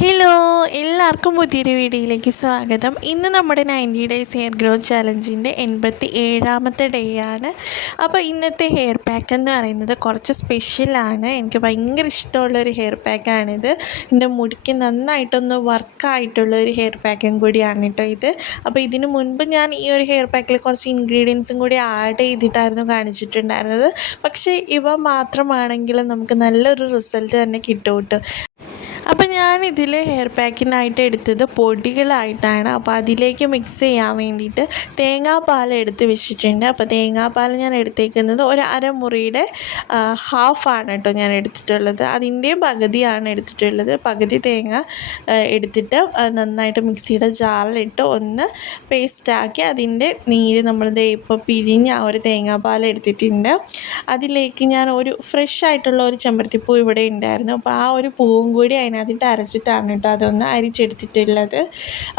Hello, എല്ലാവർക്കും പുതിയൊരു വീഡിയോയിലേക്ക് സ്വാഗതം. ഇന്ന് നമ്മുടെ 90 ഡേയ്സ് ഹെയർ ഗ്രോത്ത് ചലഞ്ചിൻ്റെ 87ാമത്തെ ഡേ ആണ്. അപ്പോൾ ഇന്നത്തെ ഹെയർ പാക്ക് എന്ന് പറയുന്നത് കുറച്ച് സ്പെഷ്യലാണ്. എനിക്ക് ഭയങ്കര ഇഷ്ടമുള്ളൊരു ഹെയർ പാക്കാണിത്. എൻ്റെ മുടിക്ക് നന്നായിട്ടൊന്ന് വർക്കായിട്ടുള്ളൊരു ഹെയർ പാക്കും കൂടിയാണ് കേട്ടോ ഇത്. അപ്പോൾ ഇതിന് മുൻപ് ഞാൻ ഈ ഒരു ഹെയർ പാക്കിൽ കുറച്ച് ഇൻഗ്രീഡിയൻസും കൂടി ആഡ് ചെയ്തിട്ടായിരുന്നു കാണിച്ചിട്ടുണ്ടായിരുന്നത്. പക്ഷേ ഇവ മാത്രമാണെങ്കിലും നമുക്ക് നല്ലൊരു റിസൾട്ട് തന്നെ കിട്ടും കേട്ടോ. അപ്പോൾ ഞാനിതിൽ ഹെയർ പാക്കിനായിട്ട് എടുത്തത് പൊടികളായിട്ടാണ്. അപ്പോൾ അതിലേക്ക് മിക്സ് ചെയ്യാൻ വേണ്ടിയിട്ട് തേങ്ങാപ്പാൽ എടുത്ത് വെച്ചിട്ടുണ്ട്. അപ്പോൾ തേങ്ങാപ്പാൽ ഞാൻ എടുത്തേക്കുന്നത് ഒരു അരമുറിയുടെ ഹാഫാണ് കേട്ടോ ഞാൻ എടുത്തിട്ടുള്ളത്. അതിൻ്റെയും പകുതിയാണ് എടുത്തിട്ടുള്ളത്. പകുതി തേങ്ങ എടുത്തിട്ട് നന്നായിട്ട് മിക്സിയുടെ ജാറിലിട്ട് ഒന്ന് പേസ്റ്റാക്കി അതിൻ്റെ നീര് നമ്മൾ ഇപ്പോൾ പിഴിഞ്ഞ് ആ ഒരു തേങ്ങാപ്പാൽ എടുത്തിട്ടുണ്ട്. അതിലേക്ക് ഞാൻ ഒരു ഫ്രഷ് ആയിട്ടുള്ള ഒരു ചെമ്പരത്തിപ്പൂ ഇവിടെ ഉണ്ടായിരുന്നു. അപ്പോൾ ആ ഒരു പൂവും കൂടി അതിനകത്തിട്ട് അരച്ചിട്ടാണ് കേട്ടോ അതൊന്ന് അരിച്ചെടുത്തിട്ടുള്ളത്.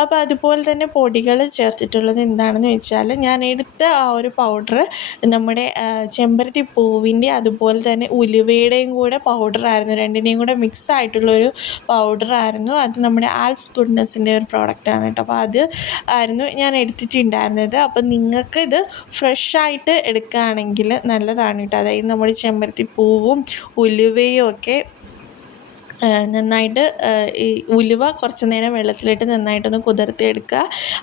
അപ്പോൾ അതുപോലെ തന്നെ പൊടികൾ ചേർത്തിട്ടുള്ളത് എന്താണെന്ന് വെച്ചാൽ ഞാൻ എടുത്ത ആ ഒരു പൗഡർ നമ്മുടെ ചെമ്പരത്തി പൂവിൻ്റെ അതുപോലെ തന്നെ ഉലുവയുടെയും കൂടെ പൗഡറായിരുന്നു. രണ്ടിനെയും കൂടെ മിക്സ് ആയിട്ടുള്ളൊരു പൗഡറായിരുന്നു. അത് നമ്മുടെ ആൽപ്സ് ഗുഡ്നെസ്സിൻ്റെ ഒരു പ്രോഡക്റ്റാണ് കേട്ടോ. അപ്പോൾ അത് ആയിരുന്നു ഞാൻ എടുത്തിട്ടുണ്ടായിരുന്നത്. അപ്പോൾ നിങ്ങൾക്ക് ഇത് ഫ്രഷായിട്ട് എടുക്കുകയാണെങ്കിൽ നല്ലതാണ് കേട്ടോ. അതായത് നമ്മുടെ ചെമ്പരത്തി പൂവും ഉലുവയും ഒക്കെ നന്നായിട്ട് ഈ ഉലുവ കുറച്ച് നേരം വെള്ളത്തിലിട്ട് നന്നായിട്ടൊന്ന് കുതിർത്തിയെടുക്കുക.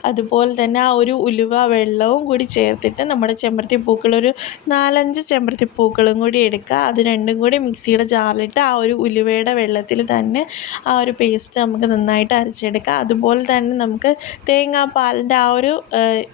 അതുപോലെ തന്നെ ആ ഒരു ഉലുവ വെള്ളവും കൂടി ചേർത്തിട്ട് നമ്മുടെ ചെമ്പരത്തി പൂക്കളൊരു 4-5 ചെമ്പരത്തി പൂക്കളും കൂടി എടുക്കുക. അത് രണ്ടും കൂടി മിക്സിയുടെ ജാറിലിട്ട് ആ ഒരു ഉലുവയുടെ വെള്ളത്തിൽ തന്നെ ആ ഒരു പേസ്റ്റ് നമുക്ക് നന്നായിട്ട് അരച്ചെടുക്കുക. അതുപോലെ തന്നെ നമുക്ക് തേങ്ങാപ്പാലിൻ്റെ ആ ഒരു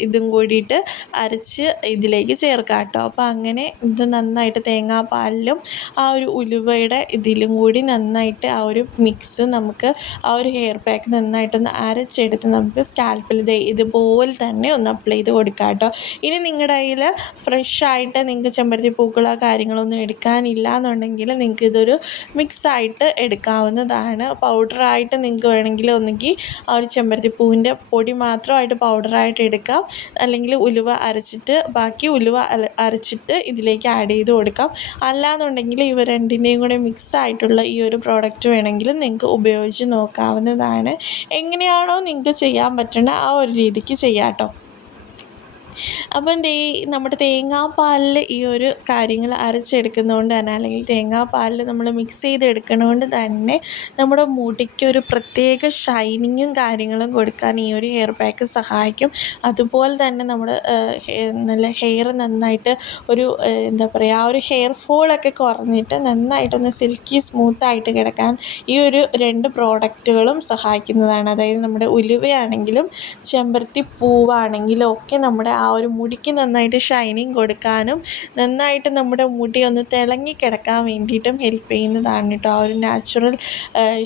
ഇതും കൂടിയിട്ട് അരച്ച് ഇതിലേക്ക് ചേർക്കാം കേട്ടോ. അപ്പോൾ അങ്ങനെ ഇത് നന്നായിട്ട് തേങ്ങാപ്പാലിലും ആ ഒരു ഉലുവയുടെ ഇതിലും കൂടി നന്നായിട്ട് ആ ഒരു മിക്സ് നമുക്ക് ആ ഒരു ഹെയർ പാക്ക് നന്നായിട്ടൊന്ന് അരച്ചെടുത്ത് നമുക്ക് സ്കാൽപ്പിൽ ഇതുപോലെ തന്നെ ഒന്ന് അപ്ലൈ ചെയ്ത് കൊടുക്കാം കേട്ടോ. ഇനി നിങ്ങളുടെ കയ്യിൽ ഫ്രഷായിട്ട് നിങ്ങൾക്ക് ചെമ്പരത്തി പൂക്കളോ കാര്യങ്ങളൊന്നും എടുക്കാനില്ല എന്നുണ്ടെങ്കിൽ നിങ്ങൾക്ക് ഇതൊരു മിക്സായിട്ട് എടുക്കാവുന്നതാണ്. പൗഡറായിട്ട് നിങ്ങൾക്ക് വേണമെങ്കിൽ ഒന്നുകിൽ ആ ഒരു ചെമ്പരത്തി പൂവിൻ്റെ പൊടി മാത്രമായിട്ട് പൗഡറായിട്ട് എടുക്കാം, അല്ലെങ്കിൽ ഉലുവ അരച്ചിട്ട് ബാക്കി ഉലുവ അരച്ചിട്ട് ഇതിലേക്ക് ആഡ് ചെയ്ത് കൊടുക്കാം. അല്ലാന്നുണ്ടെങ്കിൽ ഇവ രണ്ടിൻ്റെയും കൂടെ മിക്സായിട്ടുള്ള ഈ ഒരു പ്രോഡക്റ്റ് വേണമെങ്കിൽ നിങ്ങൾക്ക് ഉപയോഗിച്ച് നോക്കാവുന്നതാണ്. എങ്ങനെയാണോ നിങ്ങൾക്ക് ചെയ്യാൻ പറ്റുന്നത് ആ ഒരു രീതിക്ക് ചെയ്യാം കേട്ടോ. അപ്പം നമ്മുടെ തേങ്ങാപ്പാലിൽ ഈ ഒരു കാര്യങ്ങൾ അരച്ചെടുക്കുന്നതുകൊണ്ട് തന്നെ, അല്ലെങ്കിൽ തേങ്ങാപ്പാലിൽ നമ്മൾ മിക്സ് ചെയ്തെടുക്കുന്നതുകൊണ്ട് തന്നെ നമ്മുടെ മുടിക്ക് ഒരു പ്രത്യേക ഷൈനിങ്ങും കാര്യങ്ങളും കൊടുക്കാൻ ഈ ഒരു ഹെയർ പാക്ക് സഹായിക്കും. അതുപോലെ തന്നെ നമ്മുടെ നല്ല ഹെയർ നന്നായിട്ട് ഒരു എന്താ പറയുക, ആ ഒരു ഹെയർ ഫോളൊക്കെ കുറഞ്ഞിട്ട് നന്നായിട്ടൊന്ന് സിൽക്കി സ്മൂത്തായിട്ട് കിടക്കാൻ ഈ ഒരു 2 പ്രോഡക്റ്റുകളും സഹായിക്കുന്നതാണ്. അതായത് നമ്മുടെ ഉലുവയാണെങ്കിലും ചെമ്പരത്തി പൂവാണെങ്കിലും ഒക്കെ നമ്മുടെ ആ ഒരു മുടിക്ക് നന്നായിട്ട് ഷൈനിങ് കൊടുക്കാനും നന്നായിട്ട് നമ്മുടെ മുടി ഒന്ന് തിളങ്ങി കിടക്കാൻ വേണ്ടിയിട്ടും ഹെൽപ്പ് ചെയ്യുന്നതാണ് കേട്ടോ. ആ ഒരു നാച്ചുറൽ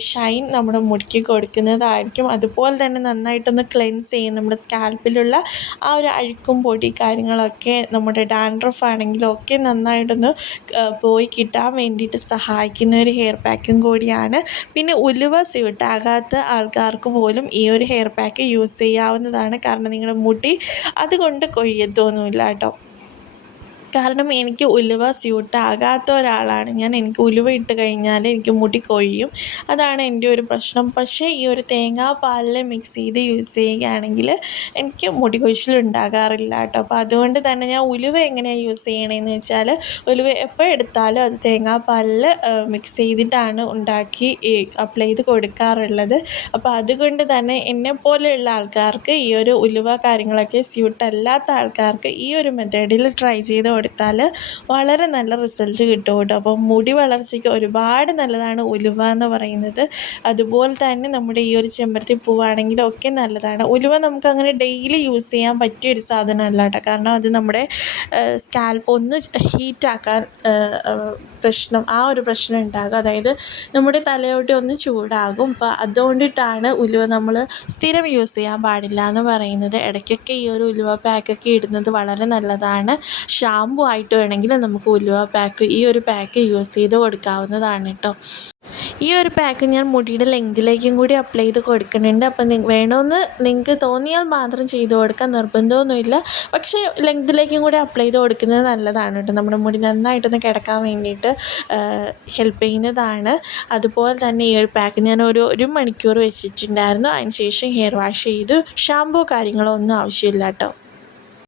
ഷൈൻ നമ്മുടെ മുടിക്ക് കൊടുക്കുന്നതായിരിക്കും. അതുപോലെ തന്നെ നന്നായിട്ടൊന്ന് ക്ലെൻസ് ചെയ്യും. നമ്മുടെ സ്കാൽപ്പിലുള്ള ആ ഒരു അഴുക്കും പൊടി കാര്യങ്ങളൊക്കെ നമ്മുടെ ഡാൻഡ്രഫ് ആണെങ്കിലും ഒക്കെ നന്നായിട്ടൊന്ന് പോയി കിട്ടാൻ വേണ്ടിയിട്ട് സഹായിക്കുന്ന ഒരു ഹെയർ പാക്കും കൂടിയാണ്. പിന്നെ ഉലുവ സ്യൂട്ടാകാത്ത ആൾക്കാർക്ക് പോലും ഈ ഒരു ഹെയർ പാക്ക് യൂസ് ചെയ്യാവുന്നതാണ്. കാരണം നിങ്ങളുടെ മുടി അതുകൊണ്ട് കൊഴിയത്തൊന്നുമില്ല കേട്ടോ. കാരണം എനിക്ക് ഉലുവ സ്യൂട്ടാകാത്ത ഒരാളാണ് ഞാൻ. എനിക്ക് ഉലുവ ഇട്ട് കഴിഞ്ഞാൽ എനിക്ക് മുടി കൊഴിയും. അതാണ് എൻ്റെ ഒരു പ്രശ്നം. പക്ഷേ ഈ ഒരു തേങ്ങാപ്പാലിൽ മിക്സ് ചെയ്ത് യൂസ് ചെയ്യുകയാണെങ്കിൽ എനിക്ക് മുടി കൊഴിച്ചിലുണ്ടാകാറില്ല കേട്ടോ. അപ്പോൾ അതുകൊണ്ട് തന്നെ ഞാൻ ഉലുവ എങ്ങനെയാണ് യൂസ് ചെയ്യണമെന്ന് വെച്ചാൽ, ഉലുവ എപ്പോൾ എടുത്താലും അത് തേങ്ങാപ്പാലിൽ മിക്സ് ചെയ്തിട്ടാണ് ഉണ്ടാക്കി അപ്ലൈ ചെയ്ത് കൊടുക്കാറുള്ളത്. അപ്പോൾ അതുകൊണ്ട് തന്നെ എന്നെപ്പോലെയുള്ള ആൾക്കാർക്ക് ഈ ഒരു ഉലുവ കാര്യങ്ങളൊക്കെ സ്യൂട്ടല്ലാത്ത ആൾക്കാർക്ക് ഈ ഒരു മെത്തേഡിൽ ട്രൈ ചെയ്ത് കൊടുത്താൽ വളരെ നല്ല റിസൾട്ട് കിട്ടും കേട്ടോ. അപ്പോൾ മുടി വളർച്ചയ്ക്ക് ഒരുപാട് നല്ലതാണ് ഉലുവ എന്ന് പറയുന്നത്. അതുപോലെ തന്നെ നമ്മുടെ ഈ ഒരു ചെമ്പരത്തി പൂവാണെങ്കിലും ഒക്കെ നല്ലതാണ്. ഉലുവ നമുക്ക് അങ്ങനെ ഡെയിലി യൂസ് ചെയ്യാൻ പറ്റിയൊരു സാധനമല്ല കേട്ടോ. കാരണം അത് നമ്മുടെ സ്കാൽപ്പ് ഒന്ന് ഹീറ്റാക്കാൻ ആ ഒരു പ്രശ്നം ഉണ്ടാകും. അതായത് നമ്മുടെ തലയോട്ടി ഒന്ന് ചൂടാകും. അപ്പോൾ അതുകൊണ്ടിട്ടാണ് ഉലുവ നമ്മൾ സ്ഥിരം യൂസ് ചെയ്യാൻ പാടില്ല എന്ന് പറയുന്നത്. ഇടയ്ക്കൊക്കെ ഈ ഒരു ഉലുവ പാക്കൊക്കെ ഇടുന്നത് വളരെ നല്ലതാണ്. ഷാമ്പു ആയിട്ട് വേണമെങ്കിൽ നമുക്ക് ഉലുവ പാക്ക് ഈ ഒരു പാക്ക് യൂസ് ചെയ്ത് കൊടുക്കാവുന്നതാണ് കേട്ടോ. ഈ ഒരു പാക്ക് ഞാൻ മുടിയുടെ ലെങ്തിലേക്കും കൂടി അപ്ലൈ ചെയ്ത് കൊടുക്കുന്നുണ്ട്. അപ്പം വേണമെന്ന് നിങ്ങൾക്ക് തോന്നിയാൽ മാത്രം ചെയ്ത് കൊടുക്കാം, നിർബന്ധമൊന്നുമില്ല. പക്ഷേ ലെങ്തിലേക്കും കൂടി അപ്ലൈ ചെയ്ത് കൊടുക്കുന്നത് നല്ലതാണ് കേട്ടോ. നമ്മുടെ മുടി നന്നായിട്ടൊന്ന് കിടക്കാൻ വേണ്ടിയിട്ട് ഹെൽപ്പ് ചെയ്യുന്നതാണ്. അതുപോലെ തന്നെ ഈ ഒരു പാക്ക് ഞാൻ ഒരു മണിക്കൂർ വെച്ചിട്ടുണ്ടായിരുന്നു. അതിന് ശേഷം ഹെയർ വാഷ് ചെയ്തു. ഷാമ്പൂ കാര്യങ്ങളോ ഒന്നും ആവശ്യമില്ല കേട്ടോ.